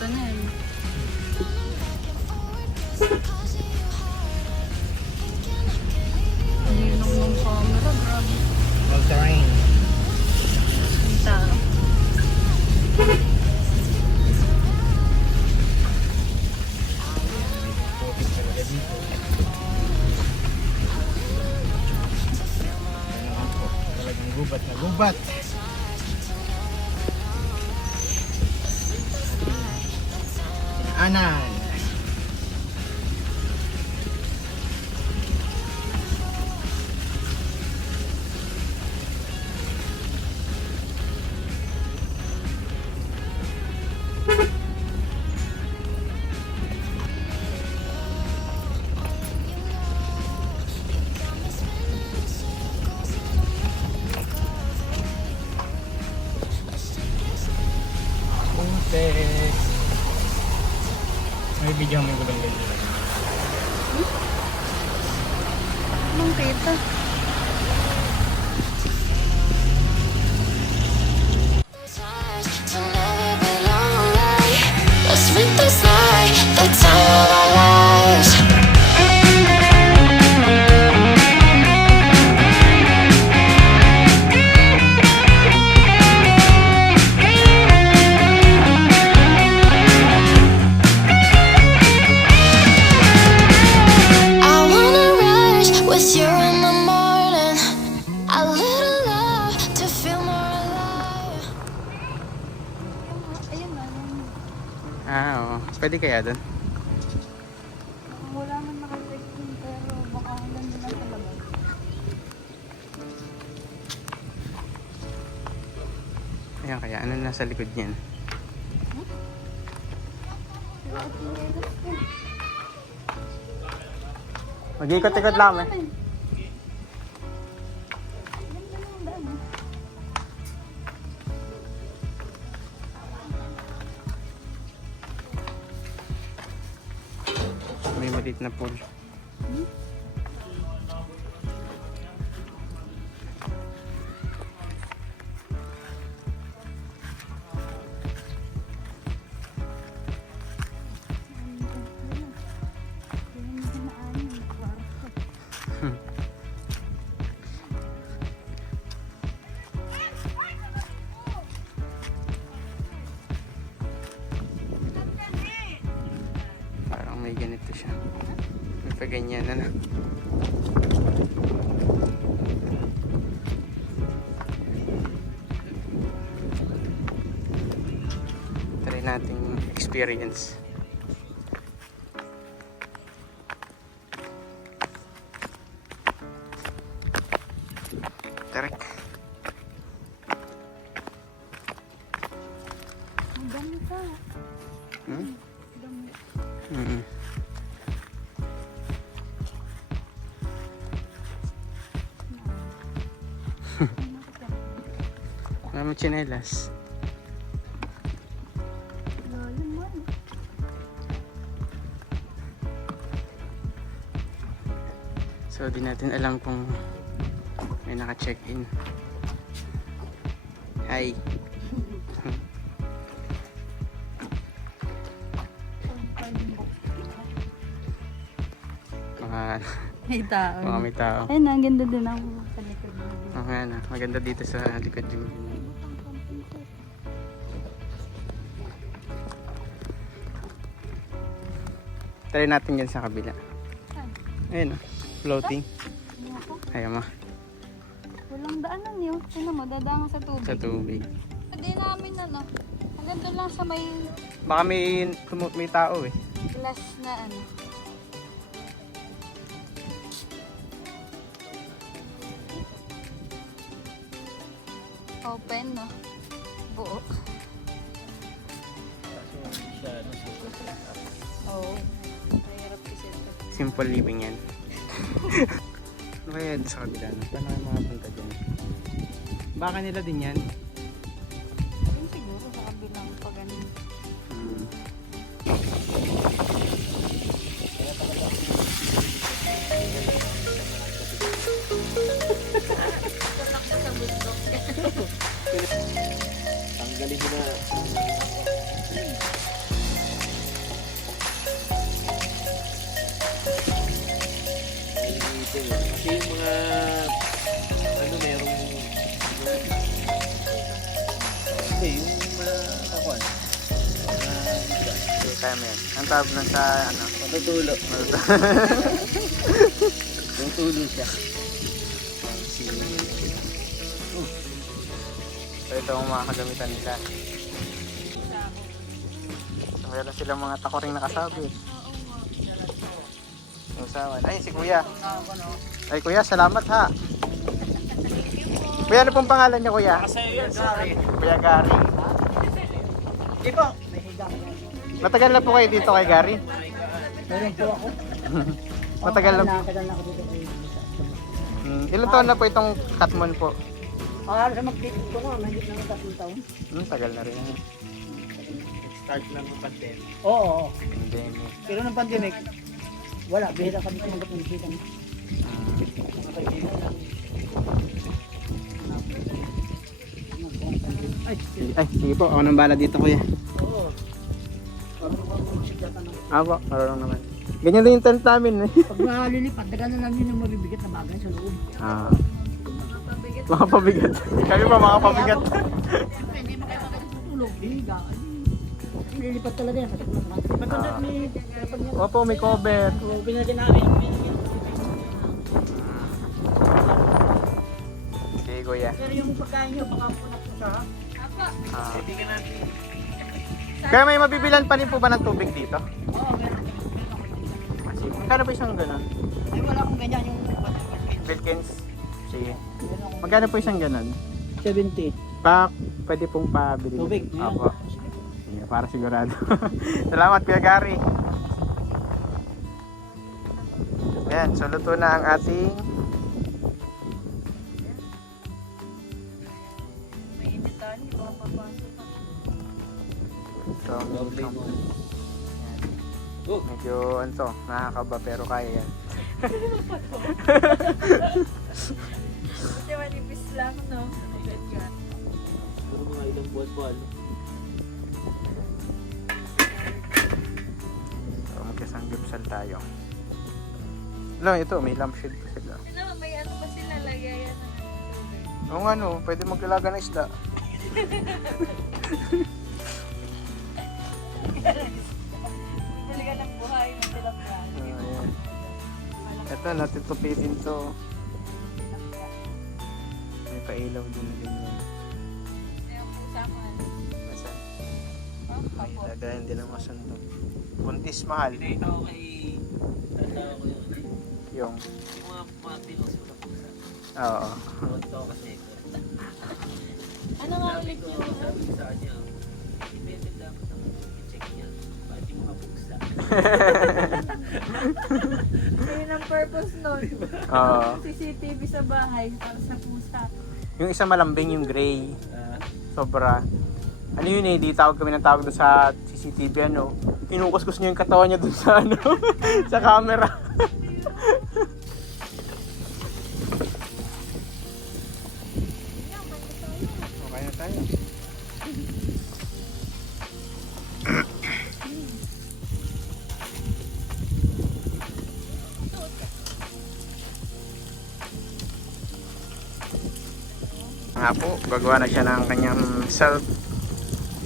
Ito na yun. Ninong ng camera, grabe. All terrain. Sinta. Putik talaga dito. Ayan po. Talagang gubat na gubat. Anan. Putik. May bigyan mo yung gulong ganyan. Anong kita? Let's make this night the time of our lives. I wanna rise with you in the morning. A little love to feel more alive. Ayun na. Oo. Pwede kaya doon? Wala man naka-check in pero baka nandun lang sa labas. Ayan kaya. Ano nasa likod niyan? Mag-ikot-ikot lang eh. May maliit na pool. Parang may ganito siya. May paganyan na. Try nating experience. Tarik. Ang dami ka. Hmm? Dami. Mm-hmm. Wala mo tsinelas. Lalim man. So di natin alam kung may naka-check-in. Hi. Mga May tao. may tao. Ayun na, ang ganda din ako sa likod. Oo nga na, maganda dito sa likod yung try natin yan sa kabila. Ayun oh, floating. Ayaw mo, Walang daanan yun. Ano mo, dadaan sa tubig. sa tubig. Hindi namin ano. Hanggang doon lang sa may Baka may tao eh. glass na ano. Open, no? Buo. Oo. Mahirap kasi ito. Simple living yan. Ano kaya sa kabila? Paano kayo makapunta dyan? Baka nila din yan. Yun siguro sa kabilang pag ano. Hmm. Tanggalin mo na. Kaya mo yan. Ang tawag lang sa ano? Matutulo. Matutulo siya. So ito ang mga kagamitan nila. So meron silang mga takoring nakasabi. Yung sawan. Ay, si Kuya. Ay, Kuya, salamat ha. Kuya, ano pong pangalan niya, Kuya? Kuya Gary. Ipo. Matagal na po kayo dito kay Gary? Meron po ako. Matagal na. Nakatagal na ako dito kay Ilan taon na po itong Katmon po? Sa mag-date ko no, mahigit na ng 3 taon. Tagal na rin. Start lang ng pandemic. Oo. Pandemic. Pero ng pandemic, wala. Bihira kami tumanggap ng bisita. Ay, sige po. Ako nang bala dito, Kuya. Oo. Apo, marunong naman. Ganyan din yung tent namin eh. Pag malilipat, dagan na lang yun yung mabibigat na bagay sa loob. Mga pabigat. Kami pa mga pabigat. Hindi mo kayo makakatulog. Higa. Nililipat talaga yan. Matanda ni... Opo, may cover. Pinagyan namin. Sige, Kuya. Pero yung pagkain nyo, baka po sa... Kaya may mabibilan pa rin po ba ng tubig dito? Oo, meron. Magkano po isang ganon? Ay, wala akong ganyan yung... Wilkins? Sige. Magkano po isang ganon? 70. Pwede pong pabili. Tubig, yan. Opo. Sige, para sigurado. Salamat, Kuya Gary. Ayan, so luto na ang ating medyo ano to, nakakaba pero kaya yan. Kasi manipis lang, no? Puro mga ilang buwan-buwan. So magkasanggipsal tayo. Alam, ito may lampshade pa sila. Ano, may ano pa sila lagayan ng tubig. Oo nga no, pwede mag-alaga ng isda. Talaga ng buhay na sila plan. Ayan. Ito, natutupidin to. May pailaw din na ganyan. Ayaw po sa akin. Masan? Oh, May kapo. lagayan din ang masan to. Buntis mahal. Ito ako kay... Tasawa ko yun. Yung, Yung mga pilos ko na pusa. oo. Tuwan ko kasi. Ano nga ulit Sabi ko, yung sabi ko sa kanya, independent dapat ang i-check niya. Bakit yung mga pusa? yun ang purpose nun? Oo. CCTV sa bahay para sa pusa. Yung isa malambing yung gray. Sobra. Ano yun eh, di tawag kami ng tawag doon sa CCTV ano. Kinukuskus niya yung katawan niya doon sa ano, sa camera. Okay na tayo. Nga po, gagawa na siya ng kanyang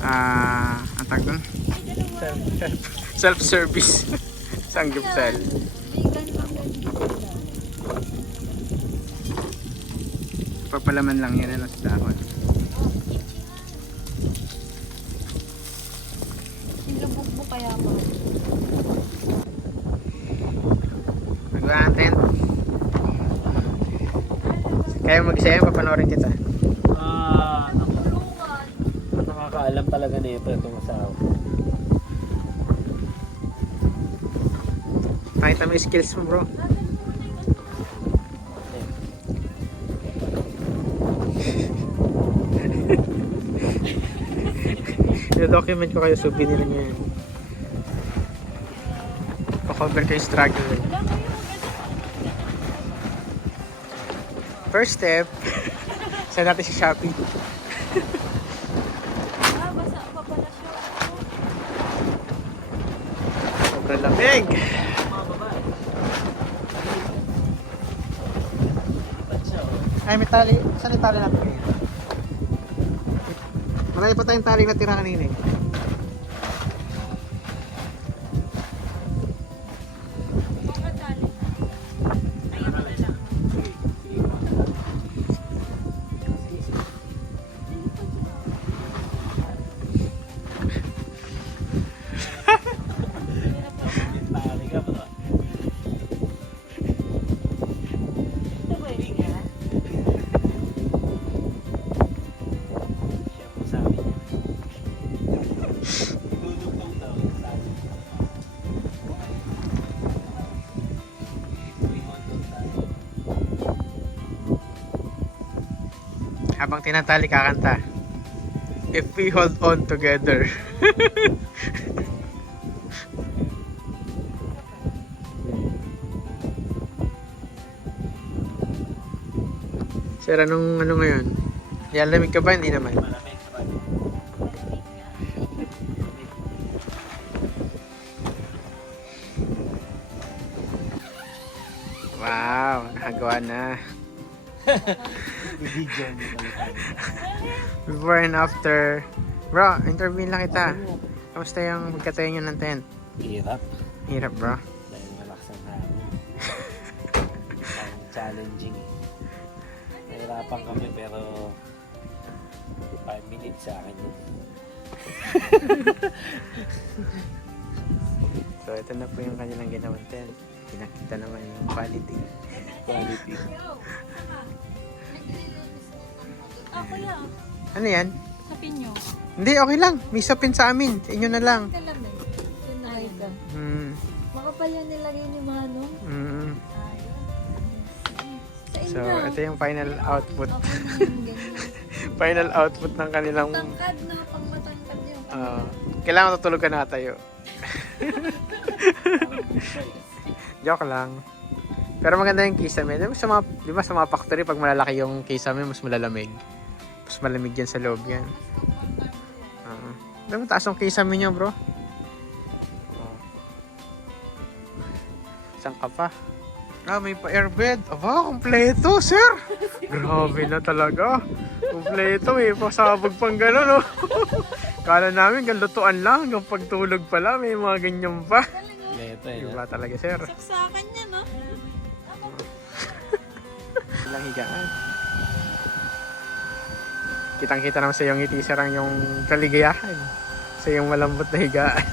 ang tawag doon? Self-service. Sanggupsal. Papalaman lang yan ano sa dahon. Ilubog kaya mo. Nagawa natin. Kaya mag-isa yan, papanoorin kita. Nakakaalam talaga na ito itong asawa. Pakita mo yung skills mo bro. I-document ko kayo, souvenir niyo yan. Pa-cover kayo struggle. First step, saan natin si Shopee. Basa pa pala siya. Sobrang lamig. Ay, may tali. Saan yung tali natin ngayon? Marami pa tayong tali na tira kanina eh. Habang tinatali kakanta. If we hold on together. Sir, anong ano ngayon? Yalamig ka ba? Hindi naman. Wow, nakagawa na. Before and after. Bro, interview lang kita. Kamusta yung magkatayo nyo ng tent? Hirap. Hirap, bro. Dahil malakas ang hangin. Parang challenging eh. Nahirapan kami pero 5 minutes sa akin yun. So, ito na po yung kanilang ginawang tent. Pinakita naman yung quality. Quality. Ah, kuya. Ano yan? Sapin nyo. Hindi, okay lang. May sapin sa amin. Sa inyo na lang. Kalamig. Sinahay ka. Makapal yan nilagay ni Mano. Sa inyo. So, ito yung final output. Okay na yung ganyan. Final output ng kanilang... Tangkad na, pang matangkad yung kailangan tutulog ka na tayo. Joke lang. Pero maganda yung kisame. Di ba sa mga factory, pag malalaki yung kisame, mas malalamig. Mas malamig yan sa loob yan. Diba taas yung kisame niya, bro? Saan ka pa? May pa-airbed. Aba, kompleto, sir! Grabe na talaga. Kompleto, may pasabog pang gano'n, no? Kala namin, galutuan lang. Hanggang pagtulog pala, may mga ganyan pa. Leto eh. Iba talaga, sir. Saksakan niya, no? Ilang higaan. Kitang-kita naman sa iyong ngiti, sir, ang yung kaligayahan. Sa iyong malambot na higaan.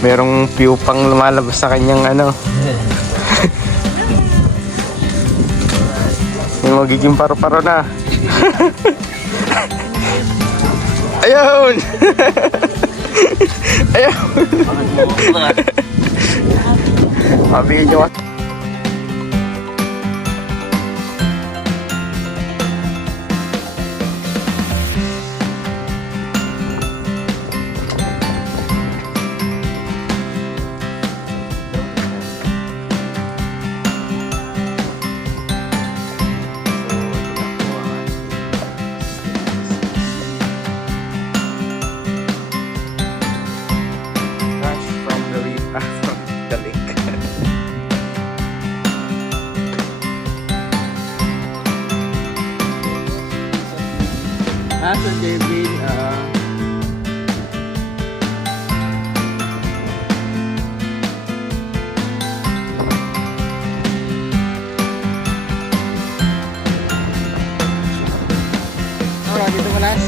Merong view pang lumalabas sa kanyang ano. May magiging paro-paro na. Ayun! Ayun! Mabigyan nyo. Sir David, dito malas.